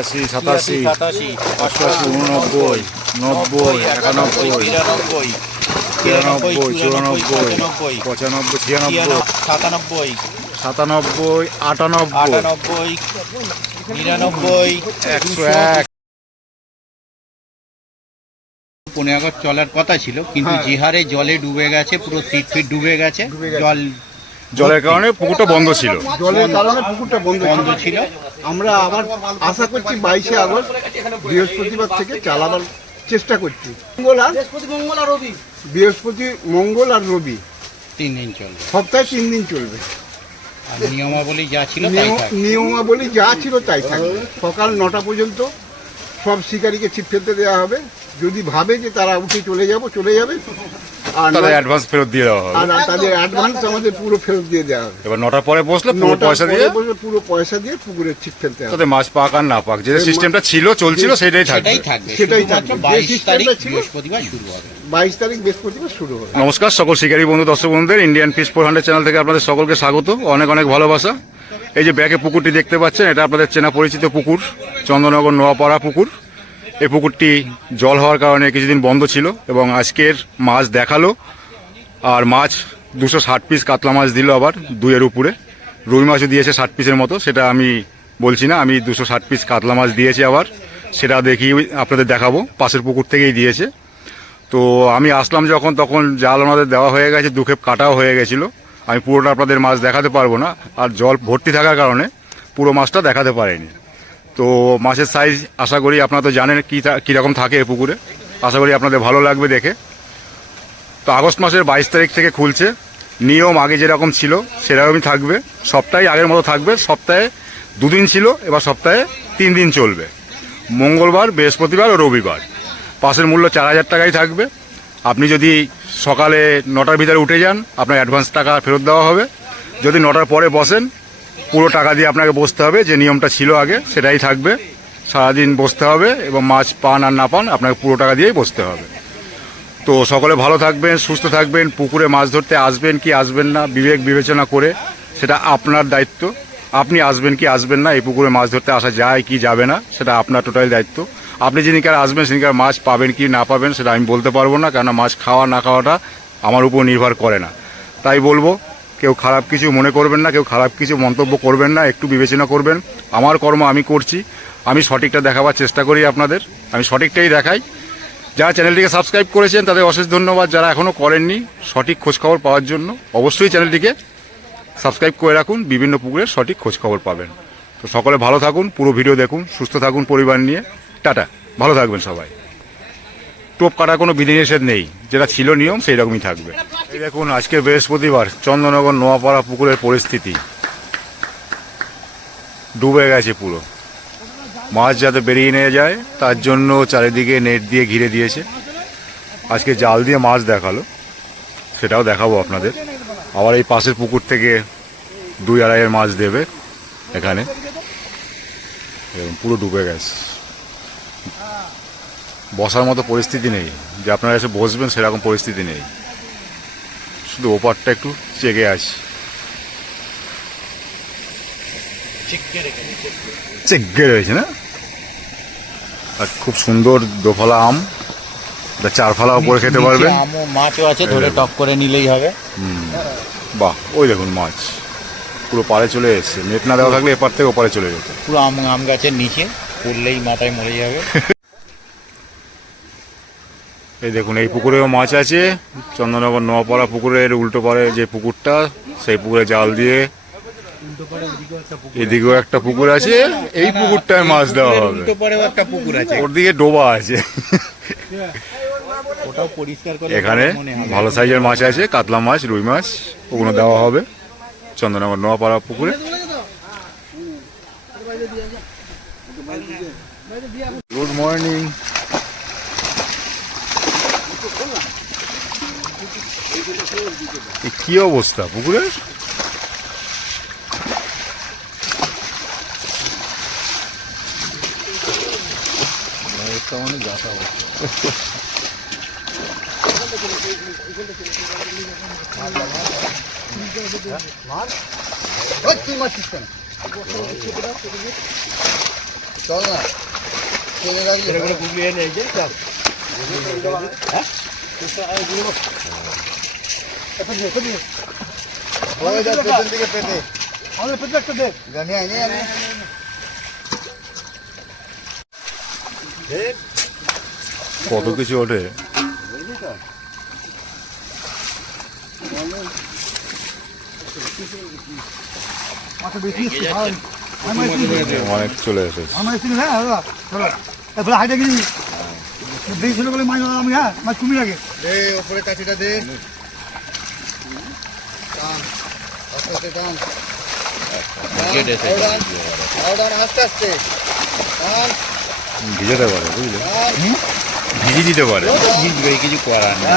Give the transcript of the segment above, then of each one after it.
ছিয়াশি, সাতাশি, অষ্টআশি, 89, 90, 91, 92, 93, 94, 95, 96, 97, 97, 98, 99, 101। 15 আগস্ট চলার কথা ছিল, কিন্তু যে হারে জলে ডুবে গেছে, পুরো সিট ফিট ডুবে গেছে। জলের কারণে পুকুরটা বন্ধ ছিল। জলের কারণে পুকুরটা বন্ধ ছিল। আমরা আবার আশা করছি 22শে আগস্ট বৃহস্পতিবার থেকে চালাবার চেষ্টা করছি। বৃহস্পতি, মঙ্গল আর রবি 3 দিন চলবে, সপ্তাহে 3 দিন চলবে। আর নিয়মাবলী যা ছিল তাই থাকবে। নিয়মাবলী যা ছিল তাই থাকবে। সকাল 9টা পর্যন্ত সব শিকারীকে ছিপ ফেলতে দেওয়া হবে। যদি ভাবে যে তারা উঠে চলে যাবে, আর তাদের অ্যাডভান্স ফেরত দিয়ে দেওয়া হবে। আর তাদের অ্যাডভান্স আমাদের পুরো ফেরত দিয়ে দেওয়া হবে। এবার 9টার পরে বসলে পুরো পয়সা দিয়ে পুকুরে ছিপ ফেলতে হবে। তাদের মাছ পাক আর না পাক, যে সিস্টেমটা চলছিল সেটাই থাকবে। সেটাই থাকবে। 22 তারিখ বৃহস্পতিবার শুরু হবে। 22 তারিখ বৃহস্পতিবার শুরু হবে। নমস্কার সকল শিকারী বন্ধু, দর্শক বন্ধুদের ইন্ডিয়ান ফিশ 400 চ্যানেল থেকে আপনাদের সকলকে স্বাগত, অনেক অনেক ভালোবাসা। এই যে ব্যাকে পুকুরটি দেখতে পাচ্ছেন, এটা আপনাদের চেনা পরিচিত পুকুর, চন্দননগর নোয়াপাড়া পুকুর। এই পুকুরটি জল হওয়ার কারণে কিছুদিন বন্ধ ছিল এবং আজকের মাছ দেখালো। আর মাছ 260 পিস কাতলা মাছ দিল, আবার 2-এর উপরে রুই মাছও দিয়েছে 60 পিসের মতো। সেটা আমি বলছি না, আমি 260 পিস কাতলা মাছ দিয়েছি। আবার সেটা দেখি আপনাদের দেখাবো, পাশের পুকুর থেকেই দিয়েছে। তো আমি আসলাম যখন, তখন জাল ওনাদের দেওয়া হয়ে গেছে, 2 ক্ষেপ কাটাও হয়ে গেছিলো। আমি পুরোটা আপনাদের মাছ দেখাতে পারবো না, আর জল ভর্তি থাকার কারণে পুরো মাছটা দেখাতে পারিনি। তো মাছের সাইজ আশা করি আপনারা তো জানেন কীরকম থাকে এই পুকুরে, আশা করি আপনাদের ভালো লাগবে দেখে। তো আগস্ট মাসের 22 তারিখ থেকে খুলছে। নিয়ম আগে যেরকম ছিল সেরকমই থাকবে, সপ্তাহে আগের মতো থাকবে। সপ্তাহে 2 দিন ছিল, এবার সপ্তাহে 3 দিন চলবে, মঙ্গলবার, বৃহস্পতিবার ও রবিবার। পাসের মূল্য 4000 টাকাই থাকবে। আপনি যদি সকালে 9টার ভিতরে উঠে যান, আপনার অ্যাডভান্স টাকা ফেরত দেওয়া হবে। যদি 9টার পরে বসেন, পুরো টাকা দিয়ে আপনাকে বসতে হবে, যে নিয়মটা ছিল আগে সেটাই থাকবে। সারাদিন বসতে হবে এবং মাছ পান আর না পান আপনাকে পুরো টাকা দিয়েই বসতে হবে। তো সকলে ভালো থাকবেন, সুস্থ থাকবেন। পুকুরে মাছ ধরতে আসবেন কি আসবেন না বিবেক বিবেচনা করে, সেটা আপনার দায়িত্ব। আপনি আসবেন কি আসবেন না, এই পুকুরে মাছ ধরতে আসা যায় কি যাবে না, সেটা আপনার টোটাল দায়িত্ব। আপনি যেদিনকার আসবেন সেদিনকার মাছ পাবেন কি না পাবেন সেটা আমি বলতে পারবো না, কেননা মাছ খাওয়া না খাওয়াটা আমার উপর নির্ভর করে না। তাই বলবো, কেউ খারাপ কিছু মনে করবেন না, কেউ খারাপ কিছু মন্তব্য করবেন না, একটু বিবেচনা করবেন। আমার কর্ম আমি করছি, আমি সঠিকটা দেখাবার চেষ্টা করি আপনাদের, আমি সঠিকটাই দেখাই। যারা চ্যানেলটিকে সাবস্ক্রাইব করেছেন তাদের অশেষ ধন্যবাদ। যারা এখনও করেননি, সঠিক খোঁজখবর পাওয়ার জন্য অবশ্যই চ্যানেলটিকে সাবস্ক্রাইব করে রাখুন, বিভিন্ন পুকুরের সঠিক খোঁজখবর পাবেন। তো সকলে ভালো থাকুন, পুরো ভিডিও দেখুন, সুস্থ থাকুন পরিবার নিয়ে। টাটা, ভালো থাকবেন সবাই। টোপ কাটার কোনো বিধিনিষেধ নেই, যেটা ছিল নিয়ম সেই রকমই থাকবে। এই দেখুন, আজকে বৃহস্পতিবার চন্দননগর নোয়াপাড়া পুকুরের পরিস্থিতি ডুবে গেছে পুরো। মাছ যাতে বেরিয়ে নিয়ে যায় তার জন্য চারিদিকে নেট দিয়ে ঘিরে দিয়েছে। আজকে জাল দিয়ে মাছ দেখালো, সেটাও দেখাবো আপনাদের। আবার এই পাশের পুকুর থেকে 2-2.5 মাছ দেবে এখানে। পুরো ডুবে গেছে, বসার মতো পরিস্থিতি নেই, যে আপনারা এসে বসবেন সেরকম পরিস্থিতি নেই। শুধু ওপারটা একটু চেগে আছে, চেগে রয়েছে না। আর খুব সুন্দর দোফালা আম, 4 ফালা উপরে খেতে পারবে। মাছও আছে, ধরে টক করে নিলেই হবে। বাহ, ওই দেখুন মাছ পুরো পাড়ে চলে এসছে। নেট না দেওয়া থাকলে এপার থেকে ওপারে চলে যেত। পুরো আম গাছের নিচে পড়লেই মাথায় মরে যাবে। এই দেখুন, এই পুকুরেও মাছ আছে। চন্দননগর নোয়াপাড়া পুকুরের উল্টো পাড়ে যে পুকুরটা, সেই পুকুরে জাল দিয়ে, এদিকেও একটা পুকুর আছে, এই পুকুরটায় মাছ দেওয়া হবে। উল্টো পাড়েও একটা পুকুর আছে, ওর দিকে ডোবা আছে। ওটাও পরিষ্কার করে। এখানে ভালো সাইজের মাছ আছে, কাতলা মাছ, রুই মাছ, ওগুলো দেওয়া হবে চন্দননগর নোয়াপাড়া পুকুরে। Good morning. কি অবস্থা পুকুরের? চল না ট্রেনে রাখলে গুগলিয়ে নিয়ে যে চল হ্যাঁ পেছন দিকে পেটে আমাদের পেটে একটা দে জানি আইনি আনি কত কিছু ওঠে। মাথা বেশি অনেক চলে এসেছে। আমার এসে হ্যাঁ দাদা চলো এবার হাইটা গিয়ে বেশি ছোটো করে মাছ আমি হ্যাঁ মাছ তুমি লাগে দে ওপরে কাঠিটা দে টান আস্তে আস্তে টান টান আস্তে আস্তে টান ভিজাতে পারে বুঝলে, ভিজিয়ে দিতে পারে। ভিজবে কিছু করার নেই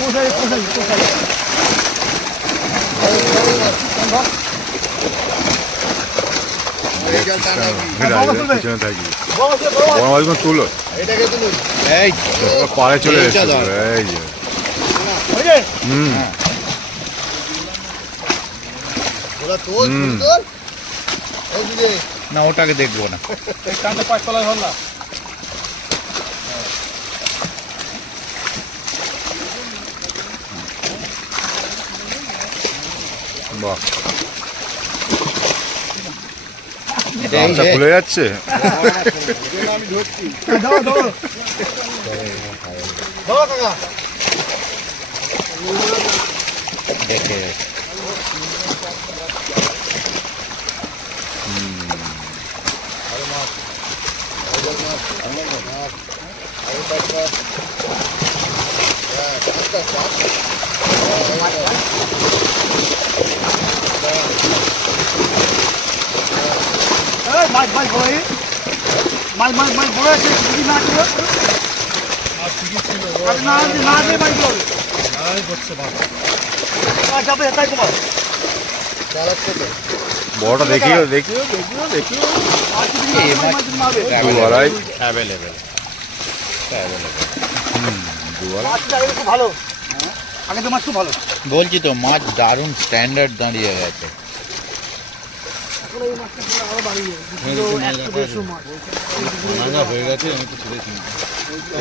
কোথায় কোথায় কোথায় এই জল টান পিছনে থাকি বড় মাছগুলো তুলো, এটাকে তুলুন এই পাড়ে চলে এইটা এসেছে। ধর। এই যে হুম ওরা তোল তোল এই দিকে না ওটাকে দেখবো না টানটা পাঁচ তলায় হল না বাহ, এটা গামছা খুলে যাচ্ছে। আমি ধরছি দাও দাও বাবা কাকা দেখে মাছ মাছ বড় মাছ মাছ মাছ বড় আছে যদি না ছিল না না দিয়ে মাছ বড় যাবে তাই তোমার চালাচ্ছে তো বড়টা দেখিও দেখিও দেখিও দেখিও। দু আড়াই অ্যাভেলেবেল দু আড়াই। মাছটা আগে খুব ভালো আগে তো মাছ খুব ভালো বলছি তো মাছ দারুণ স্ট্যান্ডার্ড দাঁড়িয়ে গেছে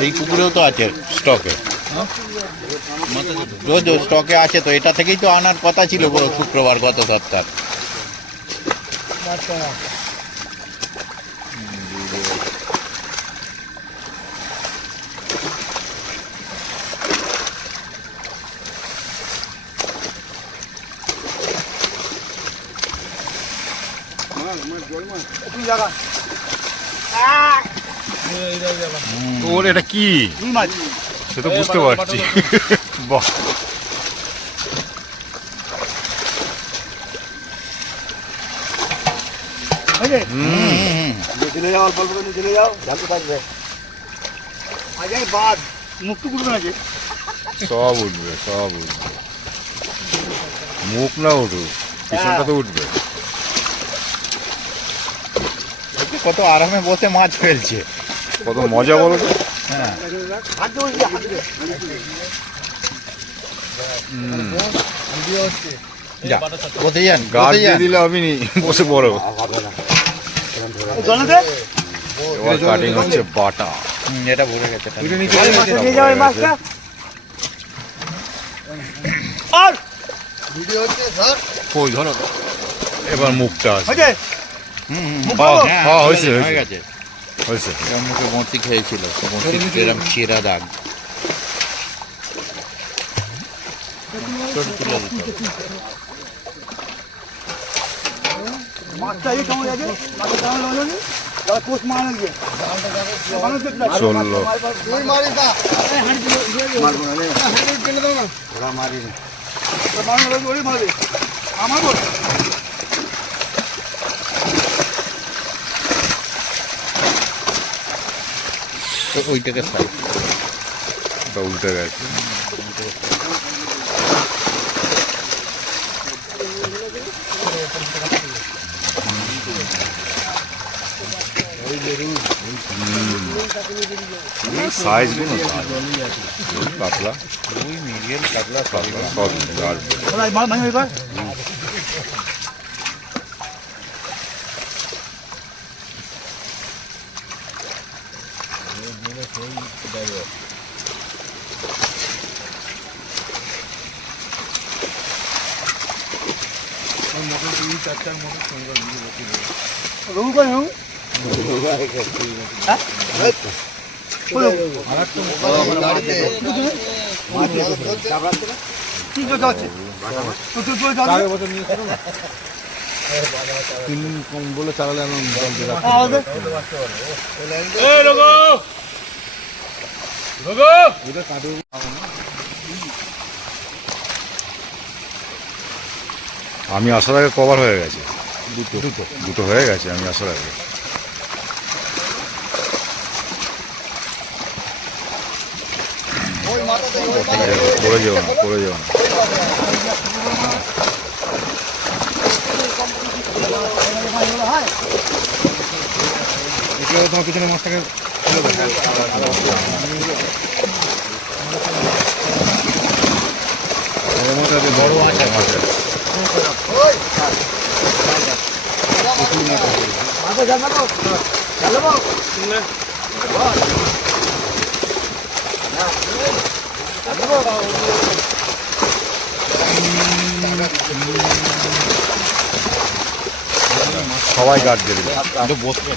এই পুকুরেও তো আছে স্টকে রোজ স্টকে আছে তো এটা থেকেই তো আনার কথা ছিল শুক্রবার গত সপ্তাহ ওর এটা কি সে তো বুঝতে পারছি। বাহ, চলে যাও অল্প অল্প করে চলে যাও জানতে পারবে আগে বাদ মুক্ত করবে নাকি সব উঠবে সব উঠবে, মুখ না উঠুক পিছনটা তো উঠবে। কত আরামে বসে মাছ ফেলছে কত মজা বলো তো। হ্যাঁ যা বসে যান গাছ বসে দিয়ে যান দিলে আমি নি বসে বড়। এবার কাটিং হচ্ছে বাটা। এটা ভরে গেছে ভিডিও হচ্ছে স্যার কই ধরো তো। এবার মুখটা আছে। হ্যাঁ হয়েছে, হয়ে হয়েছে। গেছে হয়েছে এরম মুখে বঁড়শি খেয়েছিল বঁড়শি এরম ছেঁড়া দাগ চললো। তুই মারিস না মারবো না ফেলে দাও না ওরা মারিনি ওইটাকে সাইড ওটা উল্টে গেছে। সাইজ গুলো পাতলা রুই মিডিয়াম কাতলা পাতলা সব আর আমি আসার আগে কভার হয়ে গেছে দুটো হয়ে গেছে আমি আসার আগে পড়ে যাও না পড়ে যাও না তোমার পিছনে মাছটাকে বড় আছে সবাই গার্ড দেবে বসবে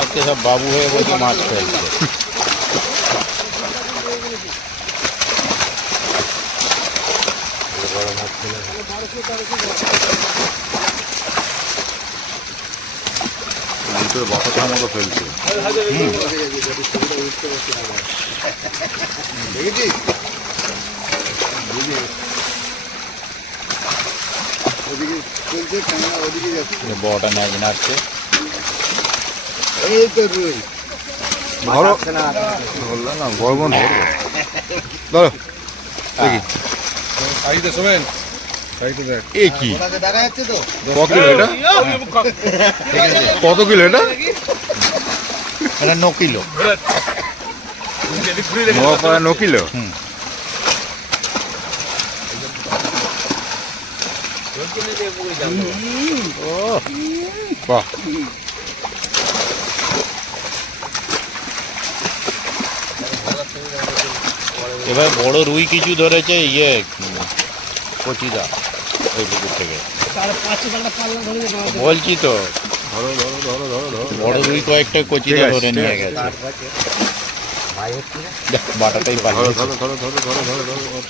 আজকে সব বাবু হয়ে বসে মাছ ফেলছে বাতাসার মতো ফেলছে বড়টা ন্যাজ নাচছে ধরো ধরলাম না বড় বোন ধরো দেখি এ কি কত কিলো এটা কত কিলো এটা এটা 9 কিলো 9 কিলো বাহ এবার বড় রুই কিছু ধরেছে ইয়ে কচিদা ওই পুকুর থেকে বলছি তো ধরো ধরো ধরো ধরো ধরো বড় রুই কয়েকটা কচিদা ধরে নিয়ে গেছে দেখ, বাটাটাই ধরো পালিয়ে ধরো ধরো ধরো ধরো ধরো ধরো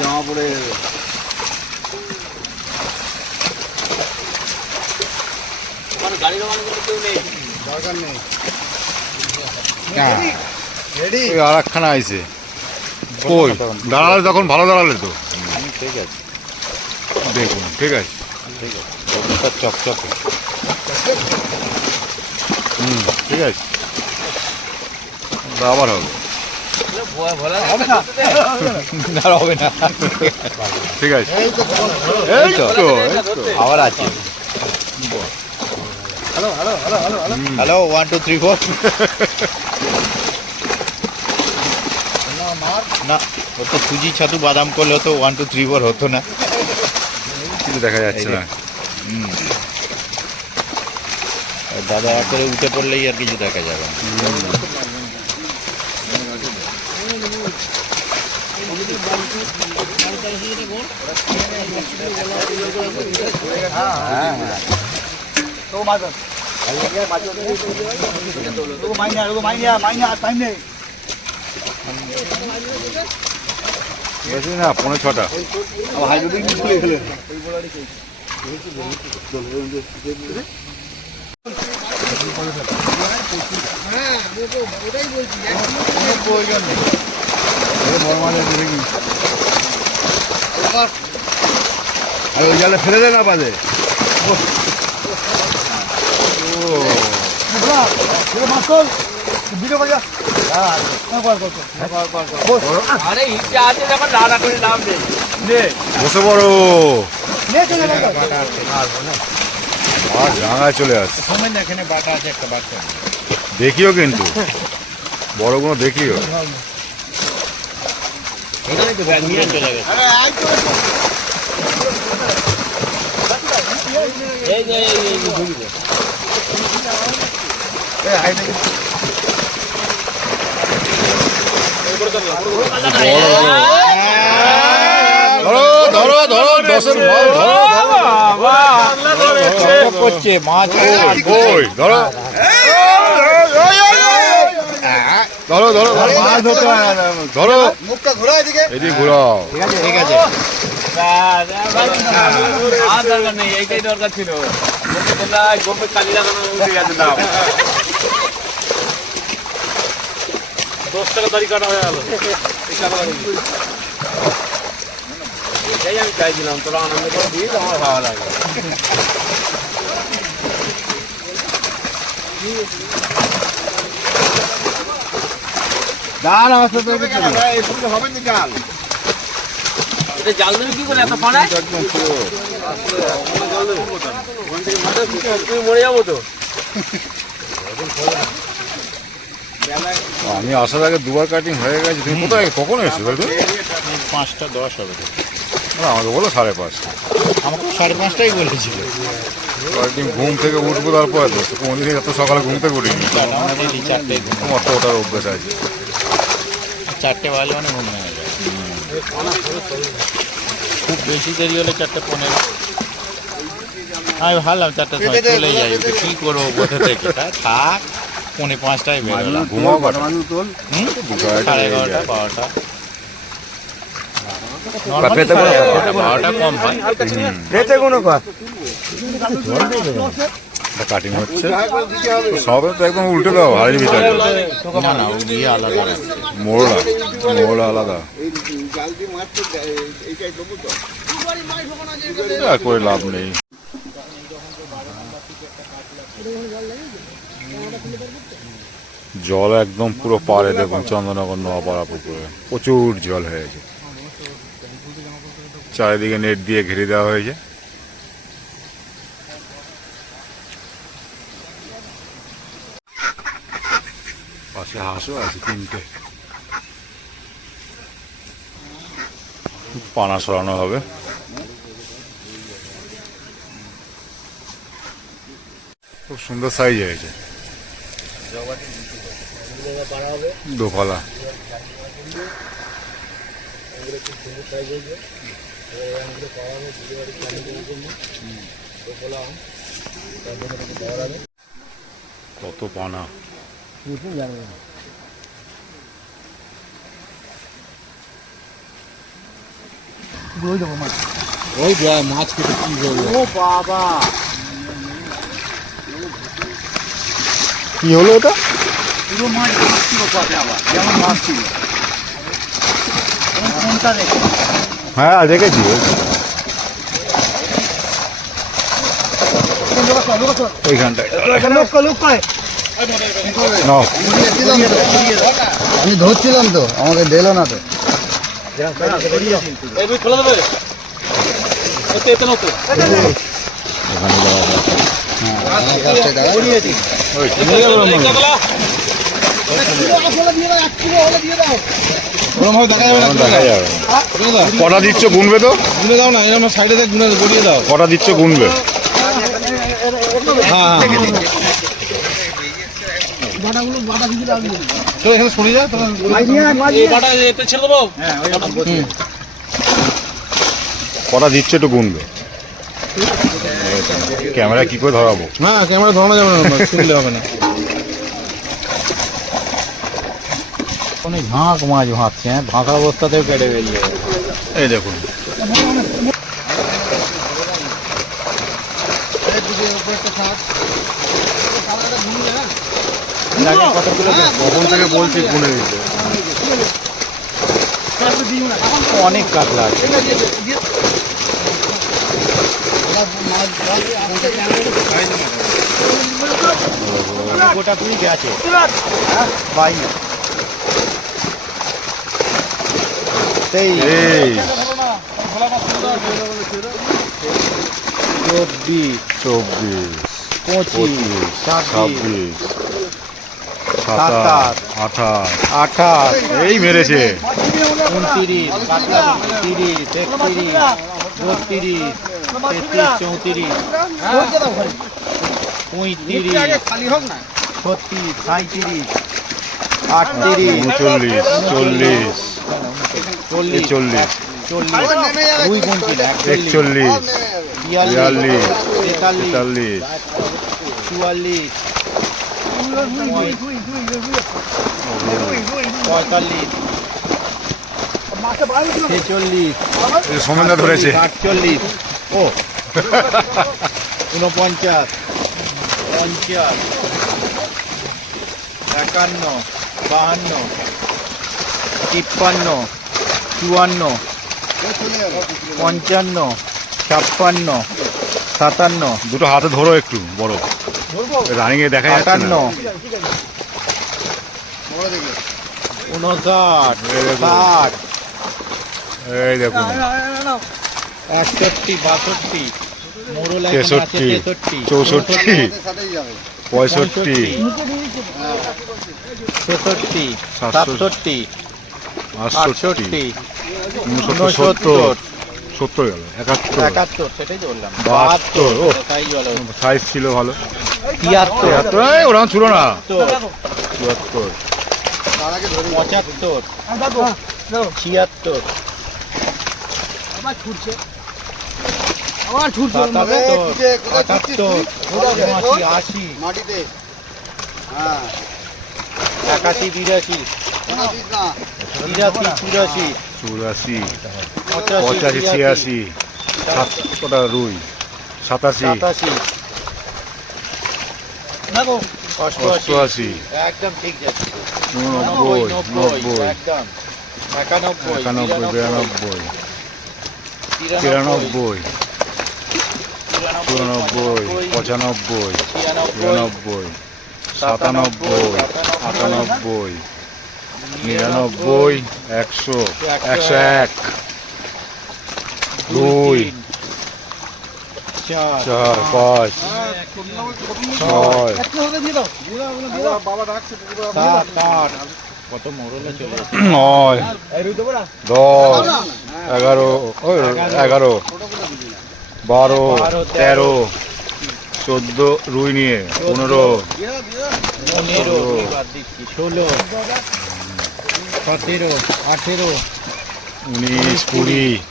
জামা পড়ে আর একখানা আইছে কই দাঁড়ালে তখন ভালো দাঁড়ালে তো ঠিক আছে দেখুন ঠিক আছে চকচকে ঠিক আছে আবার হবে হবে না ঠিক আছে এই তো আবার আছে হ্যালো 1 2 3 4 না ও তো সুজি ছাতু বাদাম করলে হতো 1 2 3 4 হতো না কিছু দেখা যাচ্ছে না দাদা এক করে উঠে পড়লেই আর কিছু দেখা যাবে না বেশি না 5:30 আর ওই জালে ফেলে দে না পালে বসে পড়ো। আর ডাঙায় চলে আসছে। এখানে বাটা আছে একটা বাচ্চা। দেখিও কিন্তু বড়গুলো দেখিও। এখানে তো ব্যাগ নিয়ে চলে গেছে। এই যে ঢুকবে। ধরো ধরো ধরো, দশের মাল ধরো। করছে মাছ কই ধরো ধরো ধরো মাছ ধরতে হয় না। ধরো, মুখটা ঘোরা এদিকে। এদিকে ঘুরাও। ঠিক আছে ঠিক আছে। আর দরকার নেই, এইটাই দরকার ছিল। গোপে কালি লাগানো উঠে গেছে দাম। 10 টাকা দাড়ি কাটা হয়ে গেল। এটাই আমি চাইছিলাম, তোরা আনন্দ করে দিস, আমার ভালো লাগে। ডাল আসতে হবে কেন? এসব হবে না ডাল। এটা জাল দেবে কি করে এত পানায়? তুমি মরে যাবো তো। আমি আসার আগে দুবার কাটিং হয়ে গেছে। তুমি কোথায় কখন এসছো বলতো? 5:10 হবে। না, আমাকে বলো 5:30। আমাকে 5:30টাই বলেছিল। কাটিং ঘুম থেকে উঠবো তারপরে তো কোনদিন এত সকালে ঘুম থেকে উঠিনি। আমাদের 4টে তোমার তো ওটার অভ্যাস আছে। 4টে বাজলে মানে ঘুম ভেঙে যায়। খুব বেশি দেরি হলে 4:15। আমি ভাবলাম 4টার সময় চলে যাই, তো কি করবো কোথা থেকে? থাক 4:45টায় বেরোলাম। ঘুমাও কটা? 11:30, 12টা। খেতে পারো? 12টা কম হয়। কাটিং হচ্ছে সবে তো একদম উল্টে দাও হাড়ির ভিতরে। না না, ও গিয়ে আলাদা রাখছে। মোড়লা মোড়লা আলাদা। জাল দিয়ে মাছ তো এইটাই দেবো তো। আর করে লাভ নেই। জল একদম পুরো পাড়ে দেখুন, চন্দননগর নোয়াপাড়া পুকুরে প্রচুর জল হয়েছে। চারিদিকে নেট দিয়ে ঘিরে দেওয়া হয়েছে। পাশে হাঁসও আছে 3টে। পানা সরানো হবে। খুব সুন্দর সাইজ হয়েছে, দোফালা। কত পানা! ওই মাছ খেতে কি করবো? ও বাবা, কি হলো এটা? পুরো মাছ ছিল পাবে আবার, যেমন মাছ ছিল। কোনটা দেখো? হ্যাঁ দেখেছি। এইখানটায় নাও। আমি ধরছিলাম তো, আমাকে দিল না তো। খোলা দেবে এতে নতো। দেখা যাবে। কটা দিচ্ছ গুনবে তো? গুনে দাও না, এরকম সাইডে থেকে গুনে গড়িয়ে দাও। কটা দিচ্ছ গুনবে? হ্যাঁ চলো এখানে সরে যা তোমার। বাটা এতে ছেড়ে দেবো। কটা দিচ্ছ একটু গুনবে। ক্যামেরা কি করে ধরাবো? না ক্যামেরা ধরানো যাবে না, শুনলে হবে না। অনেক ঝাঁক মাছ ভাঙছে, হ্যাঁ ভাঙা অবস্থাতেও কেটে বেরিয়ে গেছে। এই দেখুন, কখন থেকে বলছি গুনে দিতে। অনেক কাতলা আছে। গোটা কুড়ি আছে ভাই। এই 24, 24, 25, 26, 27, 28, 28, এই মেরেছে 29, 30, 31, 32, 33, 34, 35, 36, 37, 38, 39, 40, 40, 40, 40, দুই গুনছিল 41, 42, 42, 43, 43, 44, 45, সমেন্দা ধরেছে 48, ও 49, 50, 51, 52, 53, 54, 55, 56, 57, দুটো হাতে ধরো একটু বড় রানিং এ দেখা যাচ্ছে না 58, 59, 60, এই দেখুন 61, 62, মোড়ল 63, 64, 65, 66, 67, 68, 68, 69, 70 গেল 71, 71, সেটাই তো বললাম 72, ও তাই বলো সাইজ ছিল ভালো 73, ওরকম ছিল না 74, 74, 75, 76, 77, 78, 80, মাটিতে 81, 82, 83, 84, 84, 85, 86, 7 রুই 87, 87, 88, একদম ঠিক যাচ্ছে 89, 90, একদম 91, 91, 92, 93, 94, 95, 96, 97, 98, 99, 100, 101, 2, 4, 5, 6, 7, 8, কত মোড়লে চলে যাচ্ছে 9, 10, 11, 11, 12, 13, 14 রুই নিয়ে 15, 15, বাদ দিচ্ছি 16, 17, 18, 19, 20,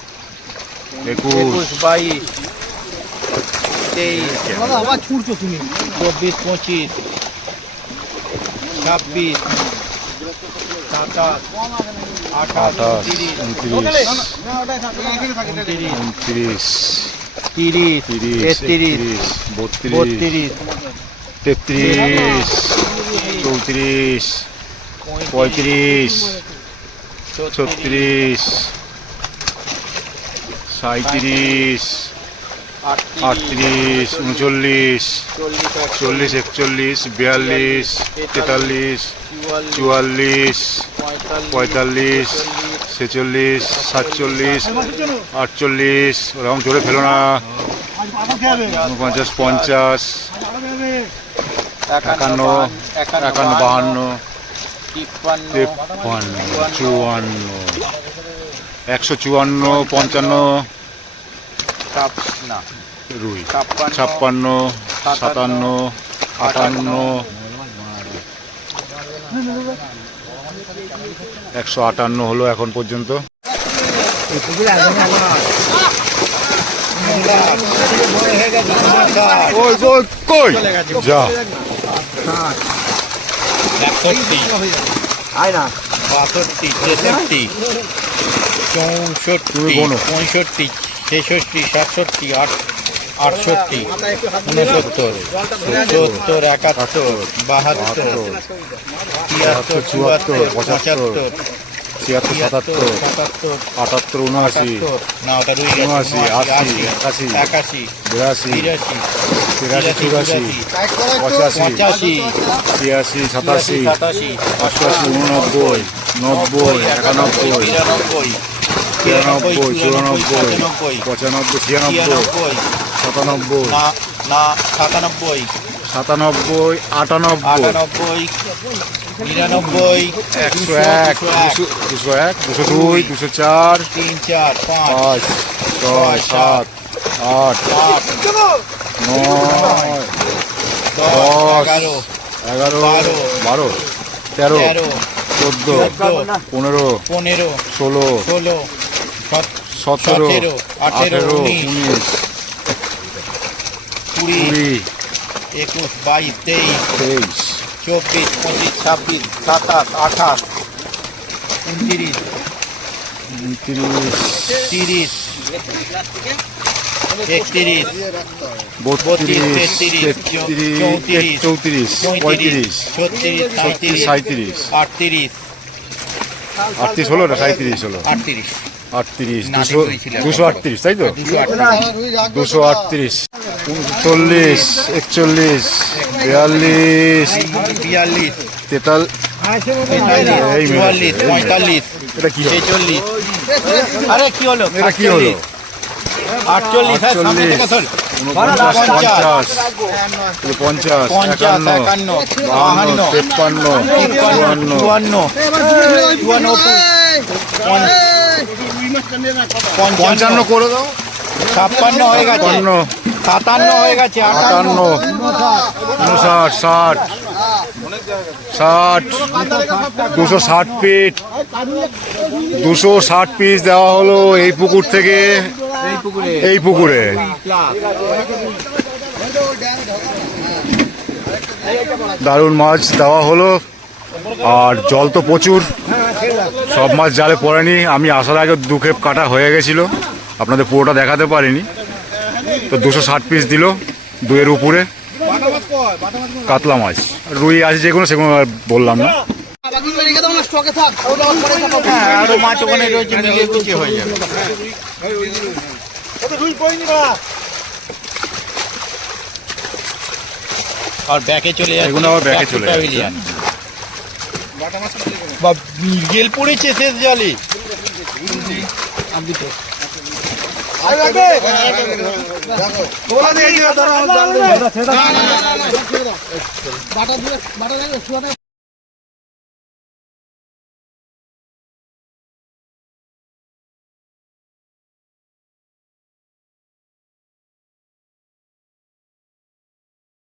21, 21, 22, 23, 24, 25, 26, 27, 28, 28, 29, 29, 30, 30, 31, 32, 32, 33, 34, 35, 36, 37, 38, 39, 40, 41, 42, 43, 44, 45, 46, 47, 48, ওরকম জোরে ফেলো না 49, 50, 51, 52, 53, 54, 154, 55 না রুই 56, 56, 57, 58, 158 হলো এখন পর্যন্ত। কই কই কই যা 61, 62, 63, 64, তুমি গোনো। 65, 66, 67, 68, 69, 70, 71, 72, 73, 74, 75, 76, ছিয়াত্তর, সাতাত্তর, 77, আটাত্তর, উনআশি, 78, না ওটা রয়ে গেছে, 79, 80, 81, 81, 82, বিরাশি, 83, তিরাশি, চুরাশি, 85, ছিয়াশি, সাতাশি, 87, অষ্টআশি, 89, 90, 91, 93, 93, 94, 95, 96, 97, 97, না না 97, 97, 98, 98, 99, 101, 201, 202, 204, 3, 4, 5, 5, 6, 7, 8, 9, 10, 11, 12, 12, 13, 13, 14, 14, 15, 15, 16, 16, 17, 18, 19, 20, 20, 21, 22, 23, 23, 24, 25, 26, 27, 28, 29, 29, 30, 31, 32, 33, 33, 34, 35, 36, 37, 37, 38, 38 হলো না 37 হলো 38, 38, না, 200, দুটোই ছিল। 238 তাই তো 238, 238, 39, 41, 42, 42, 43, 43, 44, 45, এটা কি হলো 46, আরে কি হলো? এটা কি হলো 48, হ্যাঁ, সামনে থেকে সর। 49, 50, 50, 50, 51, 51, 52, 53, 54, 55 করে দাও 56 হয়ে গেছে, 55, 57 হয়ে গেছে, 58, 59, 60, 260 ফিট 260 পিস দেওয়া হলো এই পুকুর থেকে এই পুকুরে দারুণ মাছ দেওয়া হলো আর জল তো প্রচুর সব মাছ জালে পড়েনি আমি আসার আগে দু খেপ কাটা হয়ে গেছিল আপনাদের পুরোটা দেখাতে পারিনি তো 260 পিস দিল দুয়ের উপরে কাতলা মাছ রুই আছে যেগুলো সেগুলো আর বললাম না হ্যাঁ, আরো মাছ ওখানে রয়েছে, মিলিয়ে গুছিয়ে হয়ে যাবে। আর ব্যাকে চলে যাচ্ছে, এগুলো আবার ব্যাকে চলে যাচ্ছে। প্যাভিলিয়ন। বা গেল পড়েছে শেষ জলে।